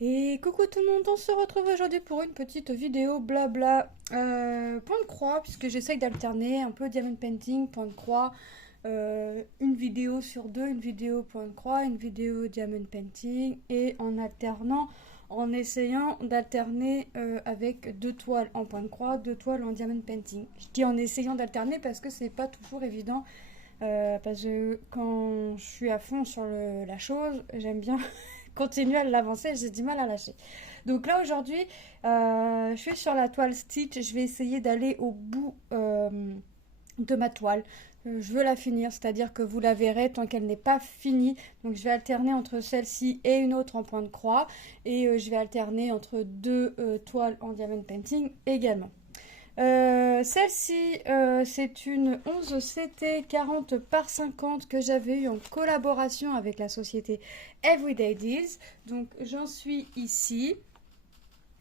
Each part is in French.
Et coucou tout le monde, on se retrouve aujourd'hui pour une petite vidéo blabla point de croix, puisque j'essaye d'alterner un peu diamond painting, point de croix, une vidéo sur deux, une vidéo point de croix, une vidéo diamond painting, et en alternant, en essayant d'alterner avec deux toiles en point de croix, deux toiles en diamond painting. Je dis en essayant d'alterner parce que c'est pas toujours évident, parce que quand je suis à fond sur la chose, j'aime bien continuer à l'avancer, j'ai du mal à lâcher. Donc là aujourd'hui, je suis sur la toile Stitch, je vais essayer d'aller au bout de ma toile. Je veux la finir, c'est-à-dire que vous la verrez tant qu'elle n'est pas finie. Donc je vais alterner entre celle-ci et une autre en point de croix. Et je vais alterner entre deux toiles en diamond painting également. Celle-ci, c'est une 11 CT 40 par 50 que j'avais eu en collaboration avec la société Everyday Deals. Donc j'en suis ici.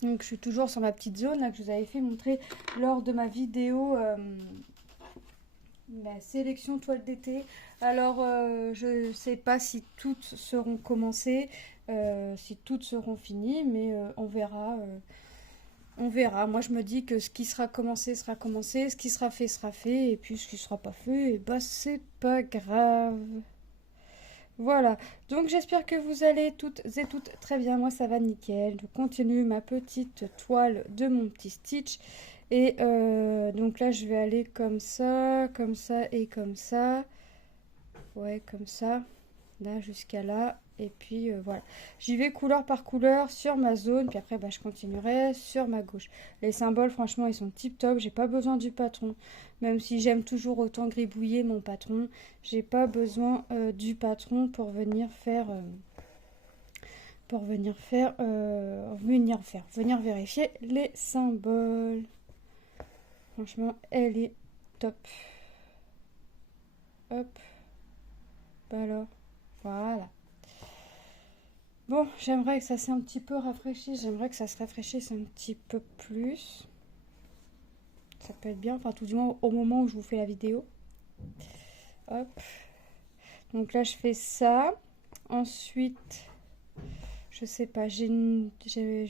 Donc je suis toujours sur ma petite zone là, que je vous avais fait montrer lors de ma vidéo la sélection toile d'été. Alors je ne sais pas si toutes seront commencées, si toutes seront finies, mais on verra. On verra. Moi, je me dis que ce qui sera commencé sera commencé, ce qui sera fait, et puis ce qui sera pas fait, et bah c'est pas grave. Voilà. Donc j'espère que vous allez toutes et toutes très bien. Moi, ça va nickel. Je continue ma petite toile de mon petit Stitch. Et donc là, je vais aller comme ça et comme ça. Ouais, comme ça. Là jusqu'à là. Et puis voilà, j'y vais couleur par couleur sur ma zone, puis après bah, je continuerai sur ma gauche. Les symboles franchement ils sont tip top, j'ai pas besoin du patron, même si j'aime toujours autant gribouiller mon patron, j'ai pas besoin du patron pour venir vérifier les symboles. Franchement elle est top. Hop, bah alors, voilà. Bon, j'aimerais que ça s'est un petit peu rafraîchi. J'aimerais que ça se rafraîchisse un petit peu plus. Ça peut être bien, enfin tout du moins au moment où je vous fais la vidéo. Hop. Donc là, je fais ça. Ensuite, je sais pas, je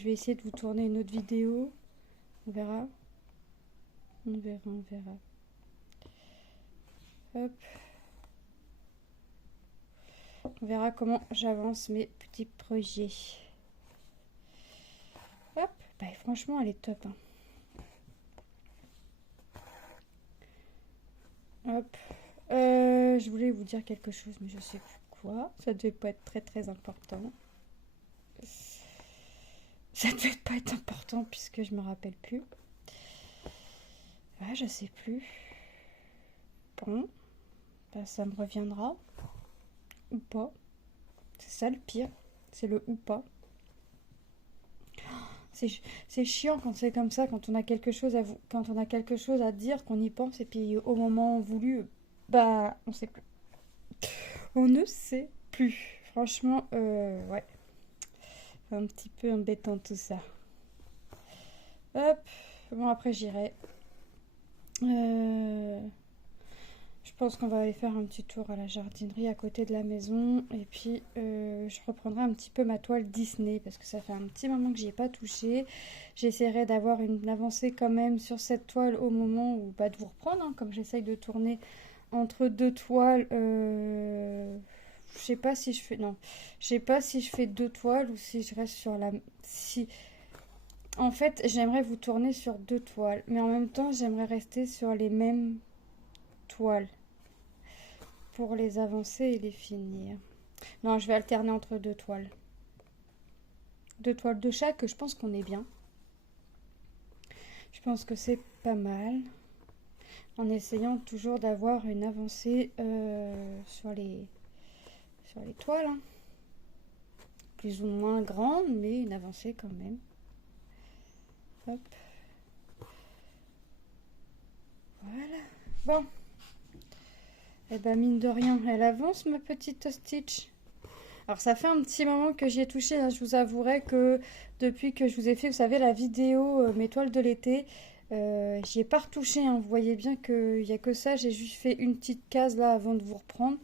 vais essayer de vous tourner une autre vidéo. On verra. On verra, on verra. Hop. On verra comment j'avance mes petits projets. Hop. Bah, franchement, elle est top. Hein. Hop. Je voulais vous dire quelque chose, mais je sais plus quoi. Ça devait pas être très très important. Ça devait pas être important puisque je me rappelle plus. Ouais, je sais plus. Bon, bah, ça me reviendra. Ou pas. C'est ça le pire. C'est le ou pas. C'est chiant quand c'est comme ça, quand on a quelque chose quand on a quelque chose à dire, qu'on y pense, et puis au moment voulu, bah, on sait plus. On ne sait plus. Franchement, ouais. Un petit peu embêtant tout ça. Hop. Bon, après, j'irai. Je pense qu'on va aller faire un petit tour à la jardinerie à côté de la maison. Et puis, je reprendrai un petit peu ma toile Disney parce que ça fait un petit moment que j'y ai pas touché. J'essaierai d'avoir une avancée quand même sur cette toile au moment où bah, de vous reprendre, hein, comme j'essaye de tourner entre deux toiles. Je sais pas si je fais non, je sais pas si je fais deux toiles ou si je reste sur la si en fait, j'aimerais vous tourner sur deux toiles, mais en même temps, j'aimerais rester sur les mêmes toiles pour les avancer et les finir. Non, je vais alterner entre deux toiles. Deux toiles de chaque, je pense qu'on est bien. Je pense que c'est pas mal. En essayant toujours d'avoir une avancée sur les toiles. Hein. Plus ou moins grande, mais une avancée quand même. Hop. Voilà. Bon. Eh ben mine de rien, elle avance ma petite Stitch. Alors ça fait un petit moment que j'y ai touché, hein. Je vous avouerai que depuis que je vous ai fait, vous savez, la vidéo mes toiles de l'été, j'y ai pas retouché, hein. Vous voyez bien qu'il n'y a que ça, j'ai juste fait une petite case là avant de vous reprendre,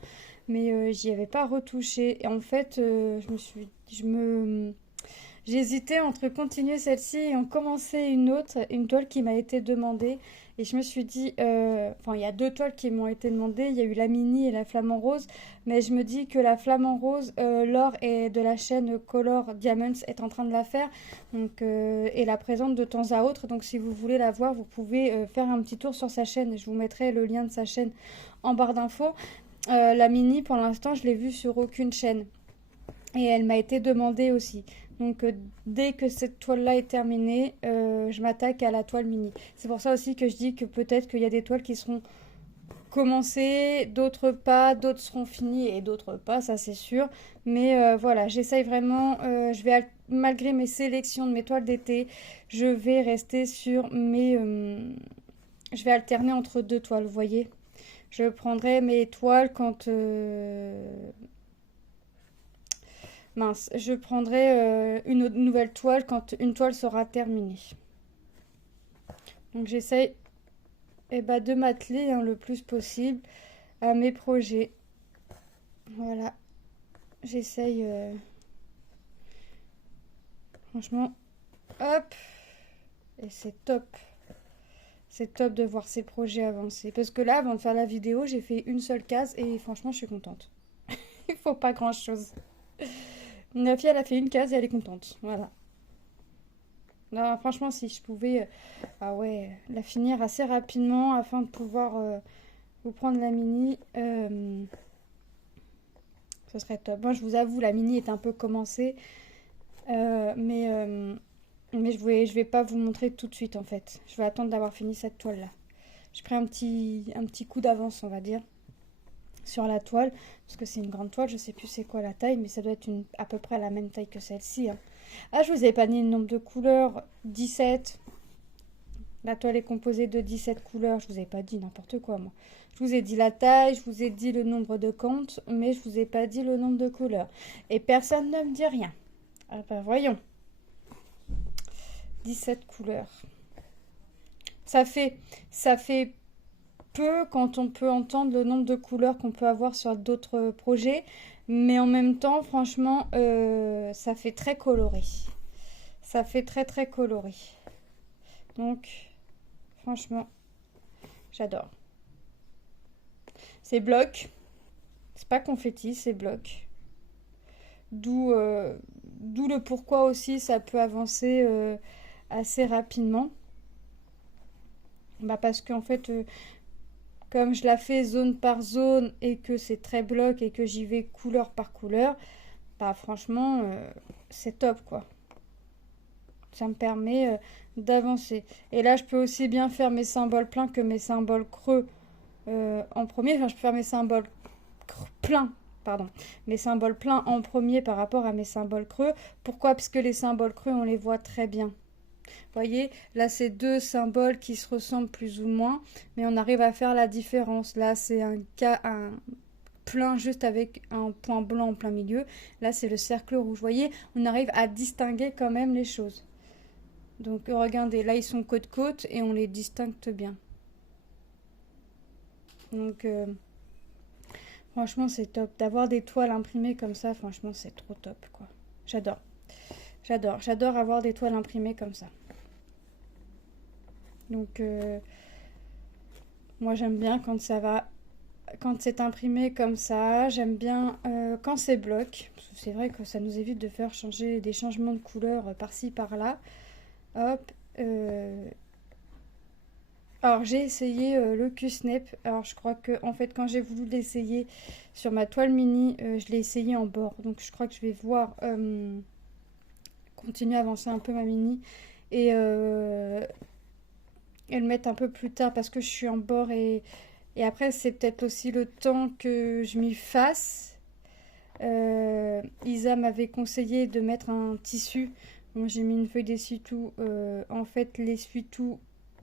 mais j'y avais pas retouché. Et en fait, J'hésitais entre continuer celle-ci et en commencer une autre, une toile qui m'a été demandée. Et je me suis dit, enfin, il y a deux toiles qui m'ont été demandées. Il y a eu la mini et la flamant rose. Mais je me dis que la flamant rose, Laure est de la chaîne Color Diamonds est en train de la faire. Donc, et la présente de temps à autre. Donc, si vous voulez la voir, vous pouvez faire un petit tour sur sa chaîne. Je vous mettrai le lien de sa chaîne en barre d'infos. La mini, pour l'instant, je l'ai vue sur aucune chaîne. Et elle m'a été demandée aussi. Donc dès que cette toile-là est terminée, je m'attaque à la toile mini. C'est pour ça aussi que je dis que peut-être qu'il y a des toiles qui seront commencées, d'autres pas, d'autres seront finies et d'autres pas, ça c'est sûr. Mais voilà, j'essaye vraiment, malgré mes sélections de mes toiles d'été, je vais rester sur mes... je vais alterner entre deux toiles, vous voyez. Je prendrai mes toiles quand... mince, je prendrai une nouvelle toile quand une toile sera terminée. Donc j'essaye de m'atteler le plus possible à mes projets. Voilà, j'essaye franchement, hop, et c'est top. C'est top de voir ces projets avancer. Parce que là, avant de faire la vidéo, j'ai fait une seule case et franchement, je suis contente. Il faut pas grand-chose. La fille, elle a fait une case et elle est contente. Voilà. Non, franchement, si je pouvais ah ouais, la finir assez rapidement afin de pouvoir vous prendre la mini, ce serait top. Moi, je vous avoue, la mini est un peu commencée, mais je vais pas vous montrer tout de suite en fait. Je vais attendre d'avoir fini cette toile-là. J'ai pris un petit coup d'avance, on va dire, sur la toile, parce que c'est une grande toile, je sais plus c'est quoi la taille, mais ça doit être à peu près la même taille que celle-ci. Hein. Ah, je vous ai pas dit le nombre de couleurs, 17. La toile est composée de 17 couleurs, je vous ai pas dit n'importe quoi moi. Je vous ai dit la taille, je vous ai dit le nombre de comptes, mais je vous ai pas dit le nombre de couleurs. Et personne ne me dit rien. Ah bah voyons. 17 couleurs. Ça fait peu quand on peut entendre le nombre de couleurs qu'on peut avoir sur d'autres projets, mais en même temps, franchement, ça fait très coloré. Ça fait très très coloré. Donc, franchement, j'adore. C'est bloc. C'est pas confetti, c'est bloc. D'où le pourquoi aussi ça peut avancer assez rapidement. Bah parce qu'en fait, comme je la fais zone par zone et que c'est très bloc et que j'y vais couleur par couleur, bah franchement, c'est top quoi. Ça me permet d'avancer. Et là, je peux aussi bien faire mes symboles pleins que mes symboles creux en premier. Enfin, je peux faire mes symboles pleins, pardon, mes symboles pleins en premier par rapport à mes symboles creux. Pourquoi? Parce que les symboles creux, on les voit très bien. Vous voyez, là, c'est deux symboles qui se ressemblent plus ou moins, mais on arrive à faire la différence. Là, c'est un plein juste avec un point blanc en plein milieu. Là, c'est le cercle rouge. Vous voyez, on arrive à distinguer quand même les choses. Donc, regardez, là, ils sont côte-côte et on les distingue bien. Donc, franchement, c'est top. D'avoir des toiles imprimées comme ça, franchement, c'est trop top, quoi. J'adore. J'adore avoir des toiles imprimées comme ça. Donc, moi, j'aime bien quand quand c'est imprimé comme ça. J'aime bien quand c'est bloc. C'est vrai que ça nous évite de faire des changements de couleur par-ci, par-là. Hop. Alors, j'ai essayé le Q-Snap. Alors, je crois que, en fait, quand j'ai voulu l'essayer sur ma toile mini, je l'ai essayé en bord. Donc, je crois que je vais voir continuer à avancer un peu ma mini et le mettre un peu plus tard parce que je suis en bord et après, c'est peut-être aussi le temps que je m'y fasse. Isa m'avait conseillé de mettre un tissu. Moi, j'ai mis une feuille d'essuie-tout. En fait, l'essuie-tout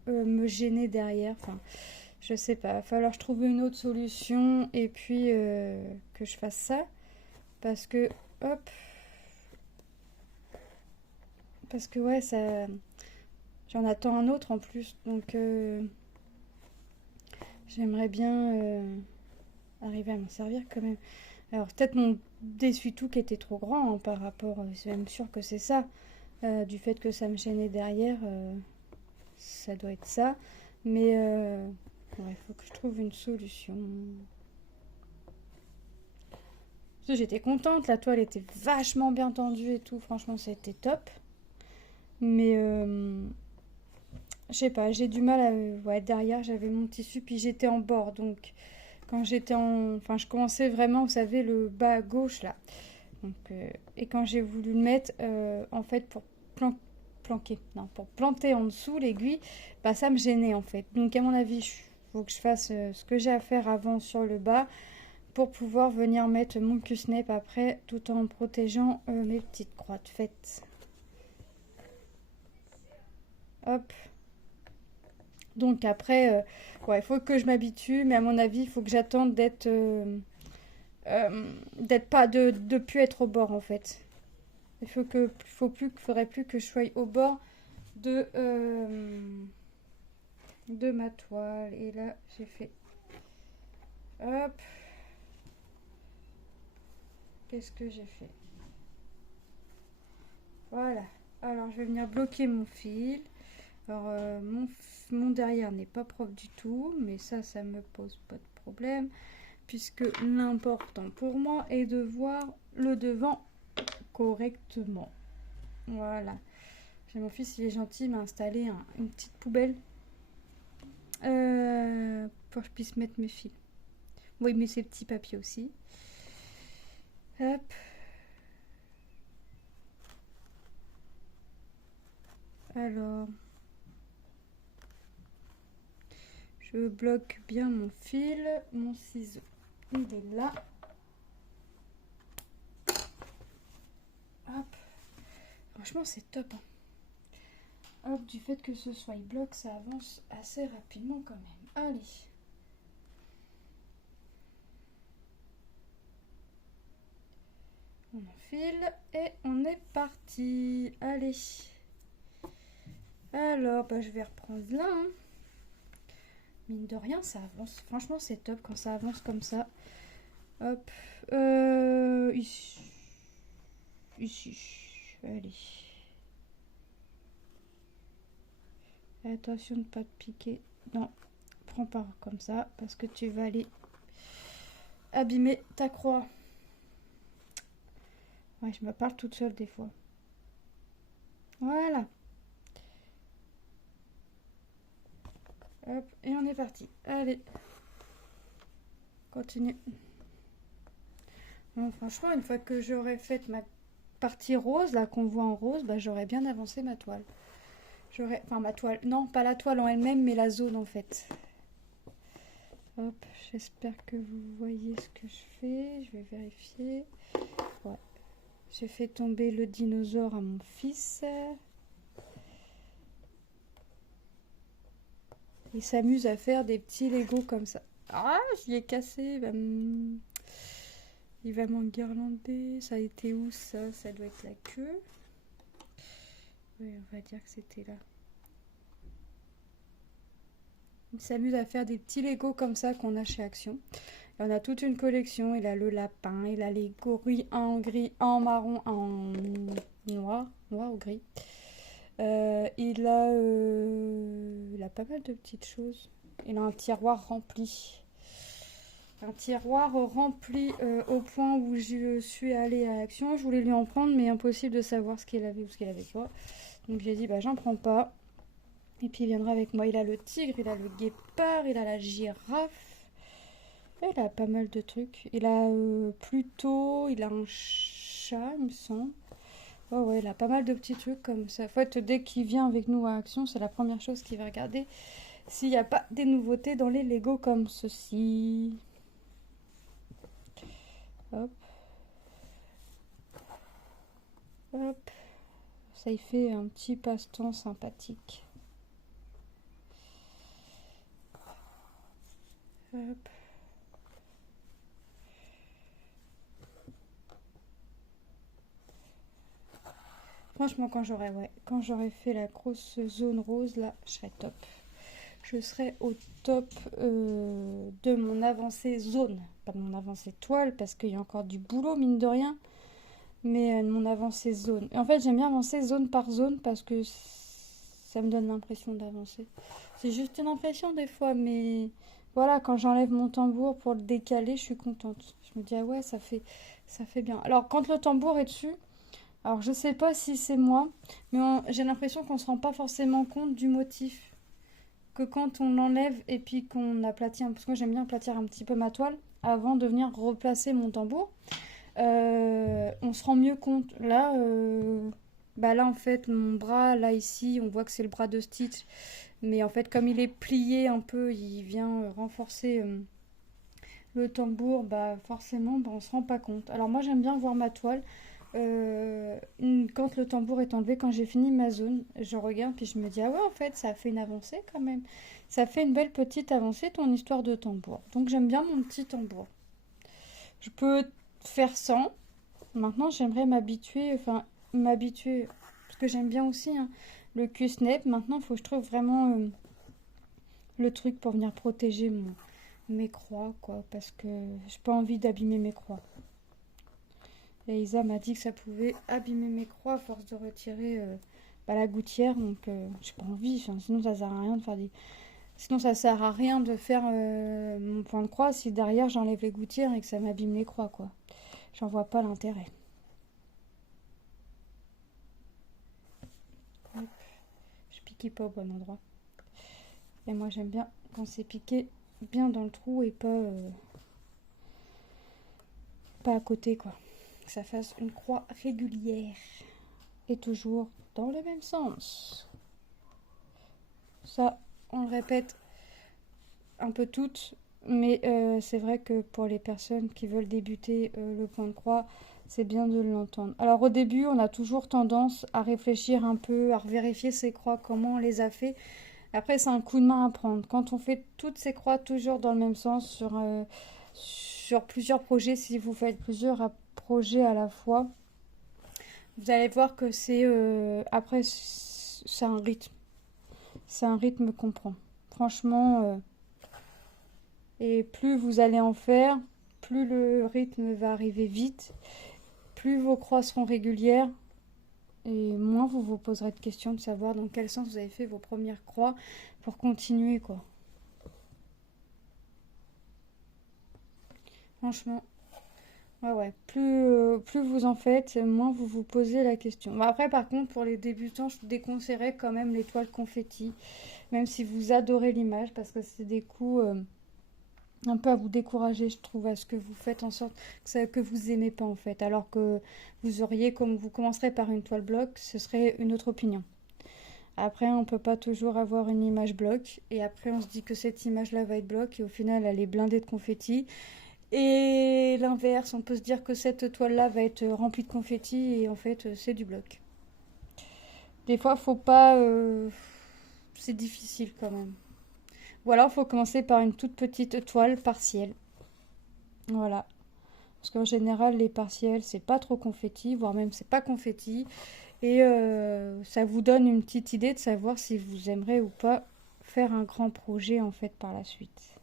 me gênait derrière. Enfin, je sais pas. Il va falloir que je trouve une autre solution et puis que je fasse ça. Parce que, hop. Parce que, ouais, ça. J'en attends un autre en plus. Donc, j'aimerais bien arriver à m'en servir quand même. Alors peut-être mon essuie-tout qui était trop grand hein, par rapport, c'est même sûr que c'est ça. Du fait que ça me chaînait derrière, ça doit être ça. Mais ouais, faut que je trouve une solution. Parce que j'étais contente, la toile était vachement bien tendue et tout. Franchement, c'était top. Mais je sais pas, j'ai du mal à. Ouais, derrière, j'avais mon tissu, puis j'étais en bord. Donc, quand j'étais en. Enfin, je commençais vraiment, vous savez, le bas à gauche là. Donc, et quand j'ai voulu le mettre, en fait, pour planquer, non, pour planter en dessous l'aiguille, bah ça me gênait en fait. Donc, à mon avis, il faut que je fasse ce que j'ai à faire avant sur le bas pour pouvoir venir mettre mon Q-snap après, tout en protégeant mes petites croix de fête. Hop. Donc après, ouais, il faut que je m'habitue, mais à mon avis, il faut que j'attende d'être pas de plus être au bord en fait. Faudrait plus que je sois au bord de ma toile. Et là, j'ai fait, hop, qu'est-ce que j'ai fait? Voilà. Alors, je vais venir bloquer mon fil. Alors, mon derrière n'est pas propre du tout, mais ça me pose pas de problème, puisque l'important pour moi est de voir le devant correctement. Voilà. J'ai mon fils, il est gentil, il m'a installé une petite poubelle pour que je puisse mettre mes fils. Bon, il met ses petits papiers aussi. Hop. Alors, je bloque bien mon fil, mon ciseau. Il est là. Hop. Franchement, c'est top. Hein. Hop, du fait que ce soit bloc, ça avance assez rapidement quand même. Allez. On enfile et on est parti. Allez. Alors, bah, je vais reprendre là. Hein. Mine de rien, ça avance. Franchement, c'est top quand ça avance comme ça. Hop. Ici. Ici. Allez. Attention de ne pas te piquer. Non, prends pas comme ça parce que tu vas aller abîmer ta croix. Ouais, je me parle toute seule des fois. Voilà. Hop, et on est parti. Allez. Continue. Bon, franchement, une fois que j'aurai fait ma partie rose, là qu'on voit en rose, bah, j'aurais bien avancé ma toile. Enfin, ma toile. Non, pas la toile en elle-même, mais la zone en fait. Hop, j'espère que vous voyez ce que je fais. Je vais vérifier. Ouais. J'ai fait tomber le dinosaure à mon fils. Il s'amuse à faire des petits Lego comme ça. Ah, je l'ai ai cassé. Il va m'enguirlander. Ça a été où ça? Ça doit être la queue. Oui, on va dire que c'était là. Il s'amuse à faire des petits Lego comme ça qu'on a chez Action. Et on a toute une collection. Il a le lapin, il a les gorilles en gris, en marron, en noir ou gris. Il a pas mal de petites choses. Il a un tiroir rempli. Un tiroir rempli au point où je suis allée à Action. Je voulais lui en prendre, mais impossible de savoir ce qu'il avait ou ce qu'il avait pas. Donc j'ai dit, bah j'en prends pas. Et puis il viendra avec moi. Il a le tigre, il a le guépard, il a la girafe. Il a pas mal de trucs. Il a Pluto, il a un chat, il me semble. Oh ouais, il a pas mal de petits trucs comme ça. En fait, dès qu'il vient avec nous à Action, c'est la première chose qu'il va regarder. S'il n'y a pas des nouveautés dans les Lego comme ceci. Hop. Hop. Ça y fait un petit passe-temps sympathique. Hop. Franchement, quand j'aurais fait la grosse zone rose, là, je serais top. je serai au top de mon avancée zone. Pas de mon avancée toile, parce qu'il y a encore du boulot, mine de rien. Mais de mon avancée zone. Et en fait, j'aime bien avancer zone par zone, parce que ça me donne l'impression d'avancer. C'est juste une impression des fois, mais voilà, quand j'enlève mon tambour pour le décaler, je suis contente. Je me dis, ah ouais, ça fait bien. Alors, quand le tambour est dessus, alors je sais pas si c'est moi, mais j'ai l'impression qu'on se rend pas forcément compte du motif. Que quand on l'enlève et puis qu'on aplatit, parce que moi j'aime bien aplatir un petit peu ma toile avant de venir replacer mon tambour, on se rend mieux compte. Là, bah là en fait, mon bras, là ici, on voit que c'est le bras de Stitch. Mais en fait, comme il est plié un peu, il vient renforcer le tambour, bah forcément, bah, on se rend pas compte. Alors moi, j'aime bien voir ma toile. Quand le tambour est enlevé, quand j'ai fini ma zone, je regarde puis je me dis, ah ouais, en fait, ça a fait une avancée quand même. Ça fait une belle petite avancée, ton histoire de tambour. Donc j'aime bien mon petit tambour. Je peux faire sans. Maintenant, j'aimerais m'habituer, parce que j'aime bien aussi hein, le Q-snap. Maintenant, il faut que je trouve vraiment le truc pour venir protéger mes croix, quoi, parce que j'ai pas envie d'abîmer mes croix. Et Isa m'a dit que ça pouvait abîmer mes croix à force de retirer la gouttière, donc j'ai pas envie, enfin, sinon ça sert à rien de faire des... Sinon ça sert à rien de faire mon point de croix si derrière j'enlève les gouttières et que ça m'abîme les croix, quoi. J'en vois pas l'intérêt. Hop. Je piquais pas au bon endroit. Et moi j'aime bien quand c'est piqué bien dans le trou et pas à côté, quoi. Que ça fasse une croix régulière. Et toujours dans le même sens. Ça, on le répète un peu toutes, mais c'est vrai que pour les personnes qui veulent débuter le point de croix, c'est bien de l'entendre. Alors au début, on a toujours tendance à réfléchir un peu, à vérifier ses croix, comment on les a fait. Après, c'est un coup de main à prendre. Quand on fait toutes ces croix toujours dans le même sens sur plusieurs projets, si vous faites plusieurs projets à la fois, vous allez voir que après, c'est un rythme. C'est un rythme qu'on prend. Franchement, et plus vous allez en faire, plus le rythme va arriver vite, plus vos croix seront régulières, et moins vous vous poserez de questions de savoir dans quel sens vous avez fait vos premières croix pour continuer, quoi. Franchement, ouais. Plus vous en faites, moins vous vous posez la question. Bon, après, par contre, pour les débutants, je déconseillerais quand même l'étoile confetti, même si vous adorez l'image, parce que c'est des coups un peu à vous décourager, je trouve, à ce que vous faites en sorte que vous aimez pas, en fait. Alors que comme vous commencerez par une toile bloc, ce serait une autre opinion. Après, on peut pas toujours avoir une image bloc, et après, on se dit que cette image-là va être bloc, et au final, elle est blindée de confetti. Et l'inverse, on peut se dire que cette toile-là va être remplie de confetti et en fait c'est du bloc. Des fois, faut pas... c'est difficile quand même. Ou alors, faut commencer par une toute petite toile partielle. Voilà. Parce qu'en général, les partiels, c'est pas trop confetti, voire même c'est pas confetti. Et ça vous donne une petite idée de savoir si vous aimerez ou pas faire un grand projet en fait par la suite.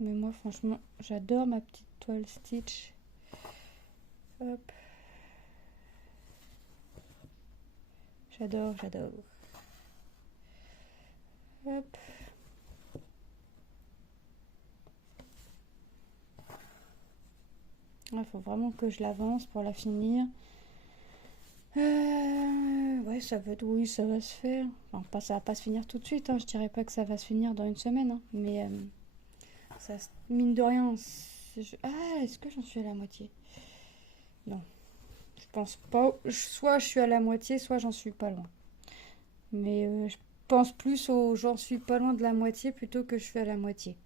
Mais moi, franchement, j'adore ma petite toile Stitch. Hop. J'adore. Hop. Il faut vraiment que je l'avance pour la finir. Ouais, oui, ça va se faire. Enfin, ça va pas se finir tout de suite. Hein. Je dirais pas que ça va se finir dans une semaine. Hein. Mais ça, mine de rien. Est-ce que j'en suis à la moitié? Non. Je pense pas. Soit je suis à la moitié, soit j'en suis pas loin. Mais je pense plus au j'en suis pas loin de la moitié plutôt que je suis à la moitié.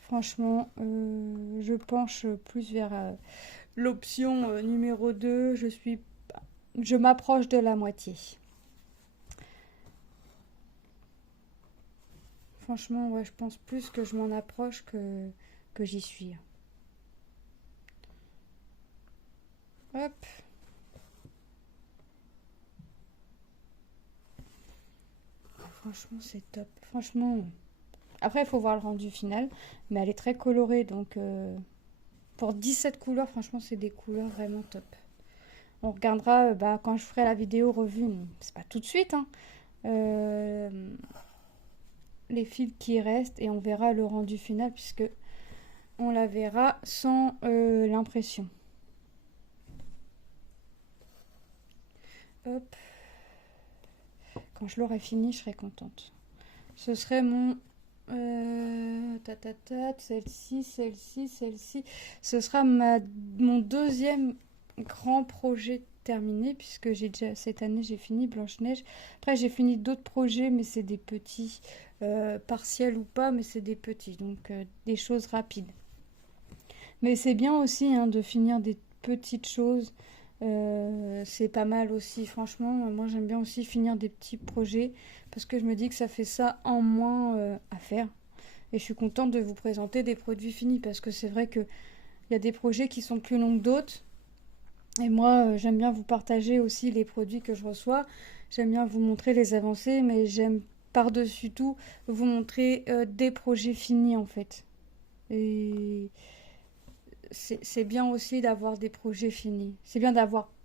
Franchement, je penche plus vers l'option numéro 2. Je m'approche de la moitié. Franchement, ouais, je pense plus que je m'en approche que j'y suis. Hop. Franchement, c'est top. Franchement. Après, il faut voir le rendu final. Mais elle est très colorée. Donc, pour 17 couleurs, franchement, c'est des couleurs vraiment top. On regardera quand je ferai la vidéo revue. C'est pas tout de suite, hein. euh, les fils qui restent. Et on verra le rendu final. Puisque on la verra sans l'impression. Hop. Quand je l'aurai fini, je serai contente. Ce serait mon... celle-ci, celle-ci, celle-ci. Ce sera mon deuxième grand projet terminé, puisque cette année, j'ai fini Blanche-Neige. Après, j'ai fini d'autres projets, mais c'est des petits, partiels ou pas, mais c'est des petits. Donc, des choses rapides. Mais c'est bien aussi hein, de finir des petites choses. C'est pas mal aussi, franchement. Moi, j'aime bien aussi finir des petits projets parce que je me dis que ça fait ça en moins à faire. Et je suis contente de vous présenter des produits finis parce que c'est vrai qu'il y a des projets qui sont plus longs que d'autres. Et moi, j'aime bien vous partager aussi les produits que je reçois. J'aime bien vous montrer les avancées, mais j'aime par-dessus tout vous montrer des projets finis en fait. Et c'est bien aussi d'avoir des projets finis. C'est bien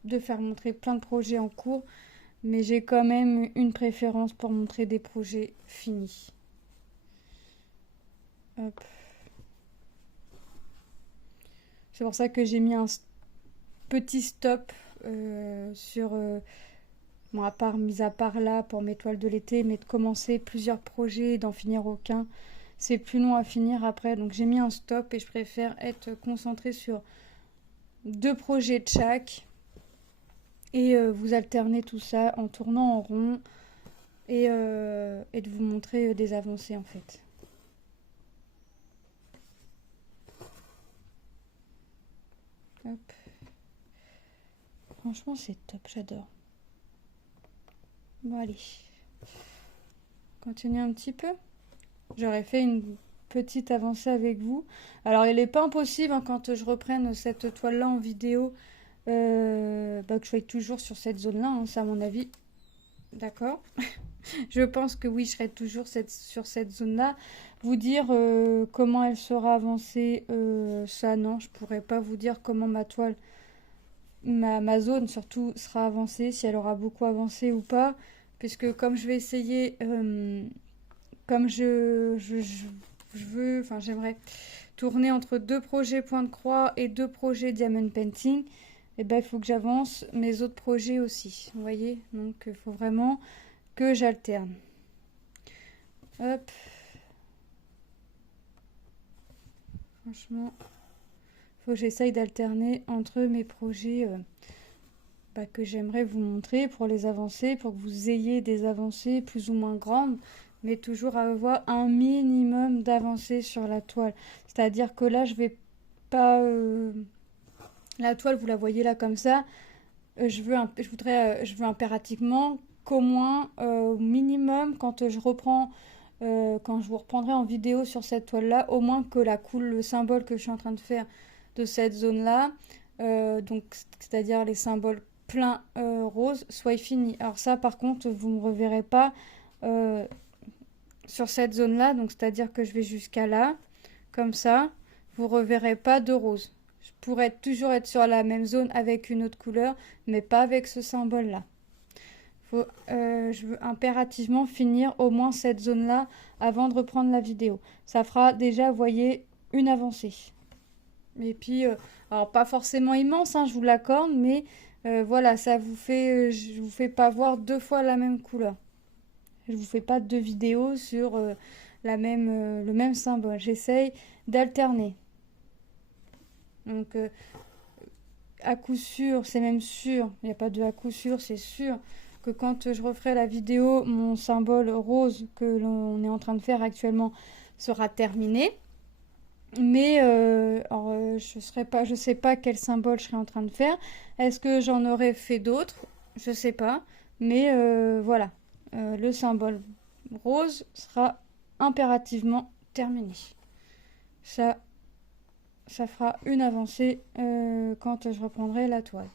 de faire montrer plein de projets en cours, mais j'ai quand même une préférence pour montrer des projets finis. Hop. C'est pour ça que j'ai mis un petit stop sur... bon, mis à part là pour mes toiles de l'été, mais de commencer plusieurs projets et d'en finir aucun. C'est plus long à finir après, donc j'ai mis un stop et je préfère être concentrée sur 2 projets de chaque et vous alterner tout ça en tournant en rond et de vous montrer des avancées en fait. Hop. Franchement c'est top, j'adore. Bon allez, continuez un petit peu. J'aurais fait une petite avancée avec vous. Alors il n'est pas impossible hein, quand je reprenne cette toile là en vidéo que je sois toujours sur cette zone là, hein, c'est à mon avis. D'accord. Je pense que oui, je serai toujours sur cette zone là. Vous dire comment elle sera avancée, ça non, je pourrais pas vous dire comment ma toile, ma zone surtout sera avancée, si elle aura beaucoup avancé ou pas. Puisque comme je vais essayer, comme je veux, enfin j'aimerais tourner entre 2 projets point de croix et 2 projets diamond painting, et ben il faut que j'avance mes autres projets aussi, vous voyez, donc il faut vraiment que j'alterne. Hop, franchement faut que j'essaye d'alterner entre mes projets que j'aimerais vous montrer pour les avancées, pour que vous ayez des avancées plus ou moins grandes, mais toujours avoir un minimum d'avancée sur la toile. C'est-à-dire que là, je vais pas... la toile, vous la voyez là comme ça. Je veux impérativement qu'au moins, au minimum, quand je vous reprendrai en vidéo sur cette toile-là, au moins que le symbole que je suis en train de faire de cette zone-là, donc c'est-à-dire les symboles plein rose, soit fini. Alors ça, par contre, vous ne me reverrez pas sur cette zone-là, donc c'est-à-dire que je vais jusqu'à là, comme ça, vous ne reverrez pas de rose. Je pourrais toujours être sur la même zone avec une autre couleur, mais pas avec ce symbole-là. Je veux impérativement finir au moins cette zone-là avant de reprendre la vidéo. Ça fera déjà, vous voyez, une avancée. Et puis, alors pas forcément immense, hein, je vous l'accorde, mais voilà, ça vous fait, je vous fais pas voir 2 fois la même couleur. Je vous fais pas 2 vidéos sur le même symbole. J'essaye d'alterner. Donc, à coup sûr, c'est même sûr, il n'y a pas de à coup sûr, c'est sûr que quand je referai la vidéo, mon symbole rose que l'on est en train de faire actuellement sera terminé. Mais je sais pas quel symbole je serai en train de faire. Est-ce que j'en aurais fait d'autres? Je sais pas. Mais voilà, le symbole rose sera impérativement terminé. Ça fera une avancée quand je reprendrai la toile.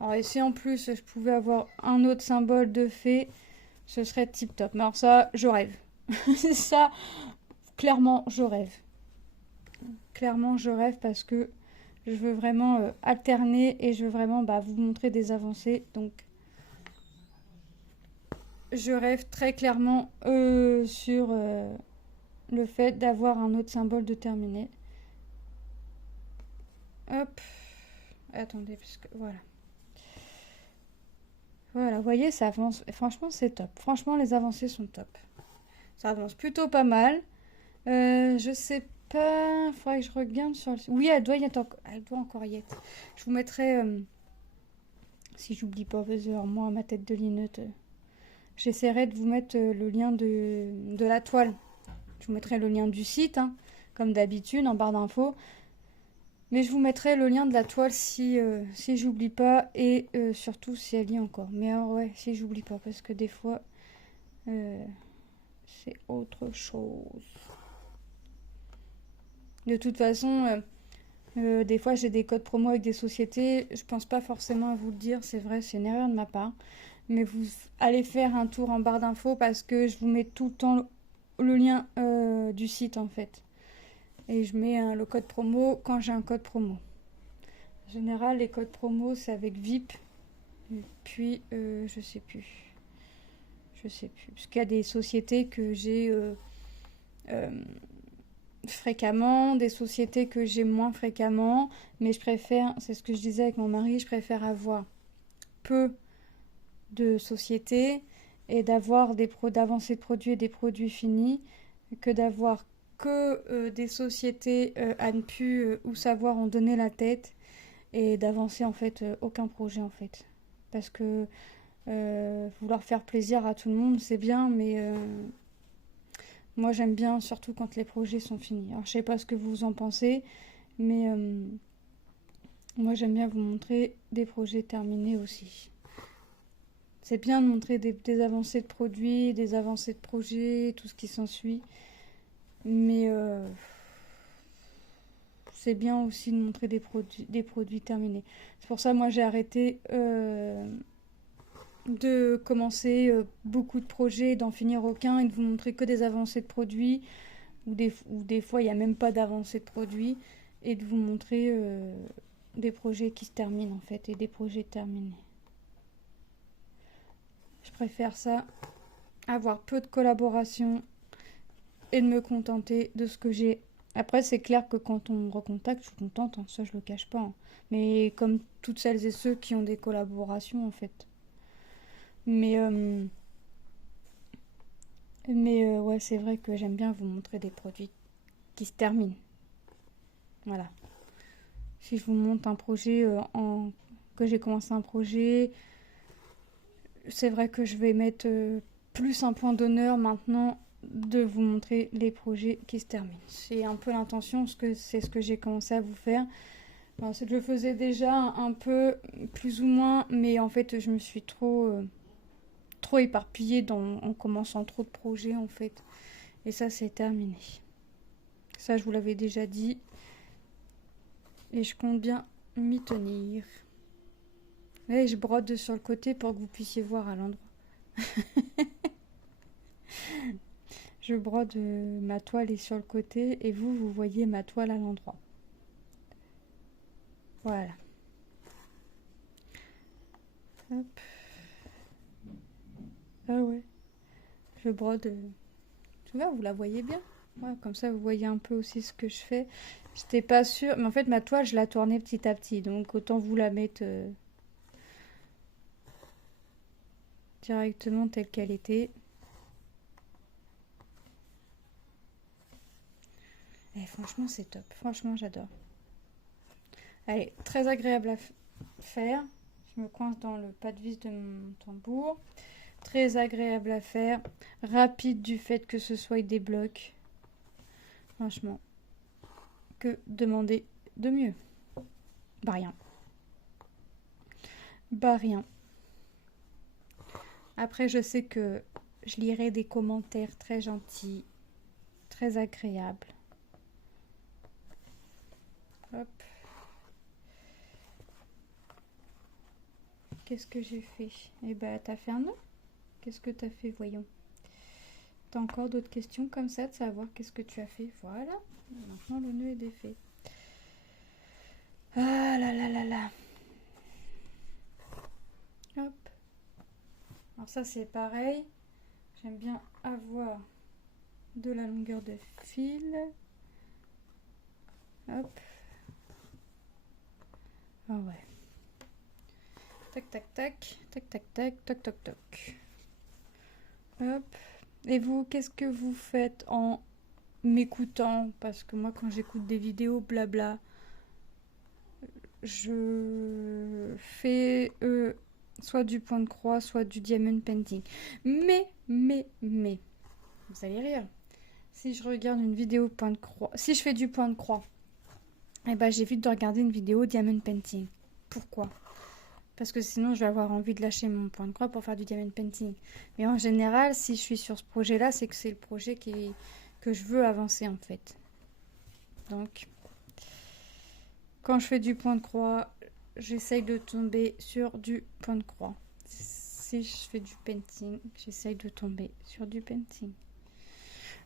Alors et si en plus je pouvais avoir un autre symbole de fée, ce serait tip top. Mais alors ça, je rêve. Ça, clairement, je rêve. Clairement, je rêve parce que je veux vraiment alterner et je veux vraiment vous montrer des avancées. Donc, je rêve très clairement sur le fait d'avoir un autre symbole de terminé. Hop. Attendez, parce que voilà. Voilà, vous voyez, ça avance. Franchement, c'est top. Franchement, les avancées sont top. Ça avance plutôt pas mal. Je sais pas. Il faudrait que je regarde sur le... Oui, elle doit encore y être. Je vous mettrai... si j'oublie pas, parce que moi, ma tête de linotte, j'essaierai de vous mettre le lien de la toile. Je vous mettrai le lien du site, hein, comme d'habitude, en barre d'infos. Mais je vous mettrai le lien de la toile si j'oublie pas et surtout si elle y est encore. Mais alors ouais, si j'oublie pas, parce que des fois, c'est autre chose. De toute façon, des fois j'ai des codes promo avec des sociétés. Je pense pas forcément à vous le dire, c'est vrai, c'est une erreur de ma part. Mais vous allez faire un tour en barre d'infos parce que je vous mets tout le temps le lien du site en fait. Et je mets le code promo quand j'ai un code promo. En général, les codes promo, c'est avec VIP. Et puis, je sais plus. Je sais plus. Parce qu'il y a des sociétés que j'ai fréquemment, des sociétés que j'ai moins fréquemment. Mais je préfère, c'est ce que je disais avec mon mari, je préfère avoir peu de sociétés et d'avoir d'avancées de produits et des produits finis que d'avoir que des sociétés à ne plus ou savoir en donner la tête et d'avancer en fait aucun projet en fait. Parce que vouloir faire plaisir à tout le monde c'est bien, mais moi j'aime bien surtout quand les projets sont finis. Alors je sais pas ce que vous en pensez, mais moi j'aime bien vous montrer des projets terminés aussi. C'est bien de montrer des avancées de produits, des avancées de projets, tout ce qui s'ensuit. Mais c'est bien aussi de montrer des produits terminés. C'est pour ça moi j'ai arrêté de commencer beaucoup de projets, d'en finir aucun et de vous montrer que des avancées de produits ou des fois il n'y a même pas d'avancée de produits et de vous montrer des projets qui se terminent en fait et des projets terminés. Je préfère ça, avoir peu de collaboration et de me contenter de ce que j'ai. Après, c'est clair que quand on me recontacte, je suis contente, hein, ça je le cache pas. Hein. Mais comme toutes celles et ceux qui ont des collaborations en fait. Mais ouais, c'est vrai que j'aime bien vous montrer des produits qui se terminent. Voilà. Si je vous montre un projet que j'ai commencé un projet, c'est vrai que je vais mettre plus un point d'honneur maintenant de vous montrer les projets qui se terminent. C'est un peu l'intention, parce que c'est ce que j'ai commencé à vous faire. Alors, je le faisais déjà un peu, plus ou moins, mais en fait, je me suis trop éparpillée en commençant trop de projets, en fait. Et ça, c'est terminé. Ça, je vous l'avais déjà dit. Et je compte bien m'y tenir. Et je brode sur le côté pour que vous puissiez voir à l'endroit. Je brode ma toile est sur le côté et vous voyez ma toile à l'endroit. Voilà. Hop. Ah ouais. Je brode. Tu vois, vous la voyez bien. Ouais, comme ça, vous voyez un peu aussi ce que je fais. J'étais pas sûre. Mais en fait, ma toile, je la tournais petit à petit. Donc, autant vous la mettre directement telle qu'elle était. Et franchement, c'est top. Franchement, j'adore. Allez, très agréable à faire. Je me coince dans le pas de vis de mon tambour. Très agréable à faire. Rapide du fait que ce soit des blocs. Franchement, que demander de mieux? Bah rien. Bah rien. Après, je sais que je lirai des commentaires très gentils, très agréables. Hop. Qu'est-ce que j'ai fait? Eh ben, t'as fait un nœud? Qu'est-ce que tu as fait, voyons. Tu as encore d'autres questions comme ça, de savoir qu'est-ce que tu as fait. Voilà, maintenant le nœud est défait. Ah là là là là. Hop. Alors ça c'est pareil. J'aime bien avoir de la longueur de fil. Hop. Ah ouais. Tac tac tac, tac tac tac, toc toc toc. Hop. Et vous, qu'est-ce que vous faites en m'écoutant? Parce que moi quand j'écoute des vidéos blabla, je fais soit du point de croix, soit du diamond painting. Mais, vous allez rire. Si je regarde une vidéo point de croix, si je fais du point de croix, eh ben j'évite de regarder une vidéo diamond painting. Pourquoi? Parce que sinon je vais avoir envie de lâcher mon point de croix pour faire du diamond painting. Mais en général, si je suis sur ce projet-là, c'est que c'est le projet que je veux avancer en fait. Donc, quand je fais du point de croix, j'essaye de tomber sur du point de croix. Si je fais du painting, j'essaye de tomber sur du painting.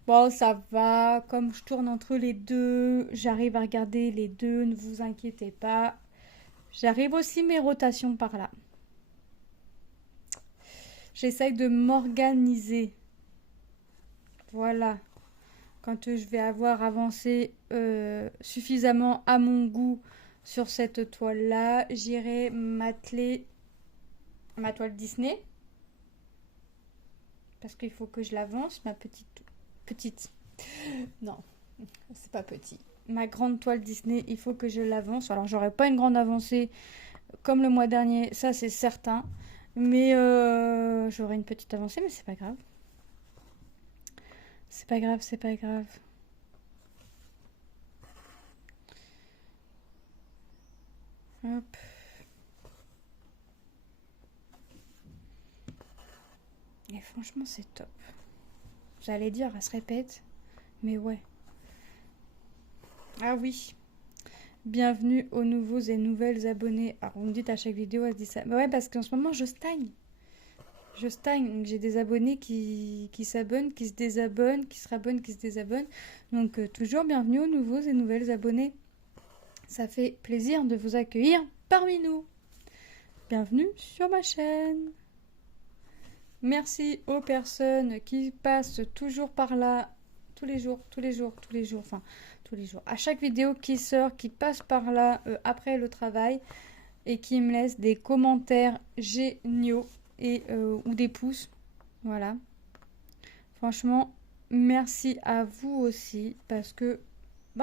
Bon, ça va. Comme je tourne entre les deux, j'arrive à regarder les deux, ne vous inquiétez pas. J'arrive aussi mes rotations par là. J'essaye de m'organiser. Voilà. Quand je vais avoir avancé suffisamment à mon goût sur cette toile-là, j'irai m'atteler à ma toile Disney. Parce qu'il faut que je l'avance, ma petite. Non, c'est pas petit. Ma grande toile Disney, il faut que je l'avance. Alors, j'aurai pas une grande avancée comme le mois dernier, ça c'est certain. Mais j'aurai une petite avancée, mais c'est pas grave. C'est pas grave, c'est pas grave. Hop. Et franchement, c'est top. J'allais dire, elle se répète. Mais ouais. Ah oui. Bienvenue aux nouveaux et nouvelles abonnés. Alors, vous me dites à chaque vidéo, elle se dit ça. Bah ouais, parce qu'en ce moment, je stagne. Je stagne. J'ai des abonnés qui s'abonnent, qui se désabonnent, qui se rabonnent, qui se désabonnent. Donc, toujours bienvenue aux nouveaux et nouvelles abonnés. Ça fait plaisir de vous accueillir parmi nous. Bienvenue sur ma chaîne. Merci aux personnes qui passent toujours par là, tous les jours, enfin tous les jours. À chaque vidéo qui sort, qui passe par là après le travail et qui me laissent des commentaires géniaux et ou des pouces. Voilà. Franchement, merci à vous aussi parce que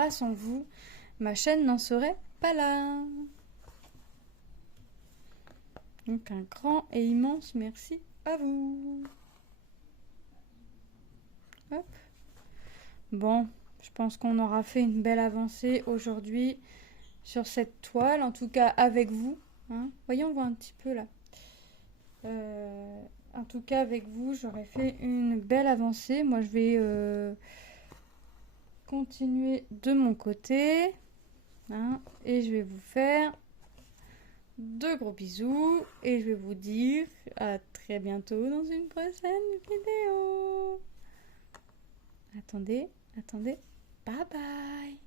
sans vous, ma chaîne n'en serait pas là. Donc un grand et immense merci à vous. Hop. Bon, je pense qu'on aura fait une belle avancée aujourd'hui sur cette toile, en tout cas avec vous. Hein. Voyons, on voit un petit peu là. En tout cas avec vous, j'aurais fait une belle avancée. Moi, je vais continuer de mon côté. Hein, et je vais vous faire de gros bisous. Et je vais vous dire à très bientôt dans une prochaine vidéo. Attendez. Bye bye.